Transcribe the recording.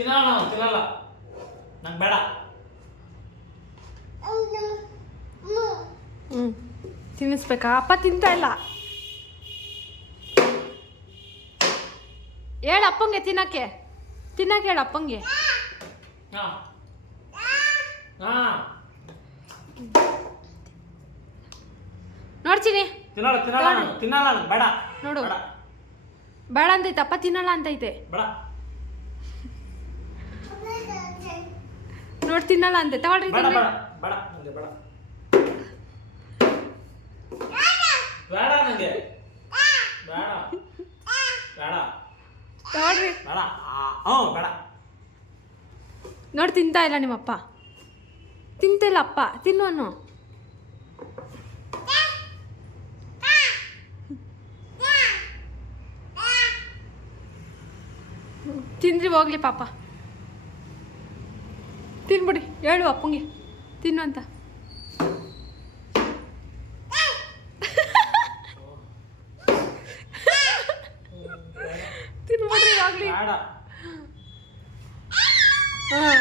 ತಿನ್ನಲ್ಲ ತಿನ್ನಲ್ಲ ನಂಗೆ ಬೇಡ. ತಿನ್ನಿಸ್ಬೇಕಾ? ಅಪ್ಪ ತಿಂತಾ ಇಲ್ಲ. ಹೇಳ ಅಪ್ಪಂಗೆ ತಿನ್ನಕ್ಕೆ ಹೇಳ ಅಪ್ಪಂಗೆ. ಹಾಂ ಹಾಂ ನೋಡ್ತೀನಿ. ತಿನ್ನಲ್ಲ ತಿನ್ನಲ್ಲ ತಿನ್ನಲ್ಲ ನಂಗೆ ಬೇಡ. ನೋಡು ಬೇಡ ಅಂತೈತೆ, ಅಪ್ಪ ತಿನ್ನಲ್ಲ ಅಂತೈತೆ. ಬೇಡ ನೋಡಿ ತಿನ್ನಲ್ಲ ಅಂತೆ. ತಗೊಳ್ರಿ ಬೇಡ ಬೇಡ ಬೇಡ ನಂಗೆ ಬೇಡ ಬೇಡ ನಂಗೆ ಬೇಡ ಬೇಡ ತಗೊಳ್ರಿ. ಬೇಡ ಹ್ಞೂ ಬೇಡ. ನೋಡಿ ತಿಂತಾ ಇಲ್ಲ ನಿಮ್ಮಪ್ಪ. ತಿಂತಿಲ್ಲ ಅಪ್ಪ, ತಿನ್ನುವನು. ತಿಂದ್ರಿ ಹೋಗ್ಲಿ ಪಾಪ. ತಿನ್ಬಿಡಿ, ಹೇಳು ಅಪ್ಪಂಗೆ ತಿನ್ನು ಅಂತ. ತಿನ್ಬಿಡ್ರಿ ಹೋಗ್ಲಿ. ಬೇಡ ಹಾಂ